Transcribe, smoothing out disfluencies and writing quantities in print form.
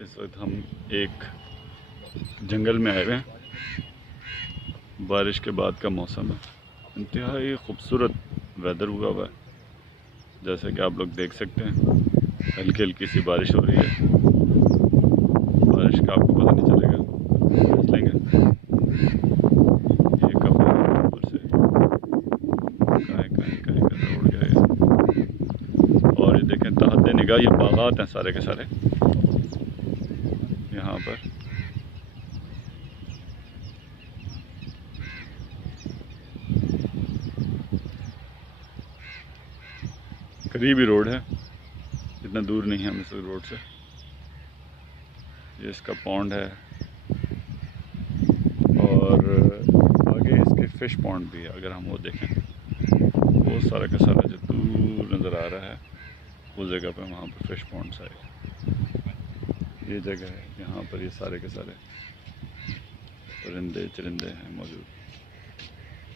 इस वक्त हम एक जंगल में आए हुए हैं। बारिश के बाद का मौसम है, इंतहाई खूबसूरत वेदर हुआ हुआ है। जैसे कि आप लोग देख सकते हैं, हल्की हल्की सी बारिश हो रही है। बारिश का आपको पता नहीं चलेगा, देख लेंगे। ये कब ऊपर से कहीं उड़ गया। और ये देखें, तहत निगाह ये बागात हैं सारे के सारे यहाँ पर। करीबी रोड है, इतना दूर नहीं है हम इस रोड से। ये इसका पॉन्ड है और आगे इसके फ़िश पॉन्ड भी है। अगर हम वो देखें, वो सारा का सारा जो दूर नज़र आ रहा है उस जगह पर, वहाँ पर फ़िश पॉन्ड्स है। ये जगह है, यहाँ पर ये सारे के सारे परिंदे चरिंदे हैं मौजूद।